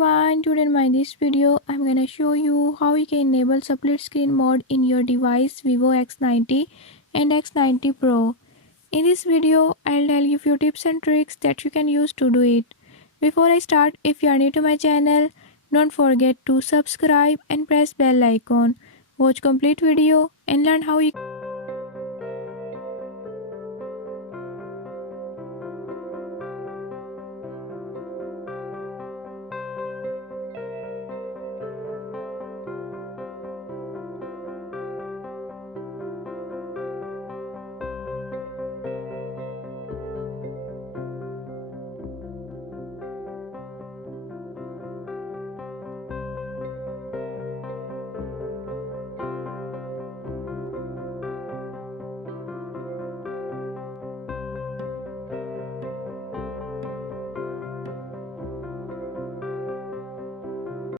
everyone, today in this video I'm gonna show you how you can enable split screen mode in your device Vivo X90 and X90 Pro. In this video I'll tell you few tips and tricks that you can use to do it. Before I start, if you are new to my channel, don't forget to subscribe and press bell icon. Watch complete video and learn how you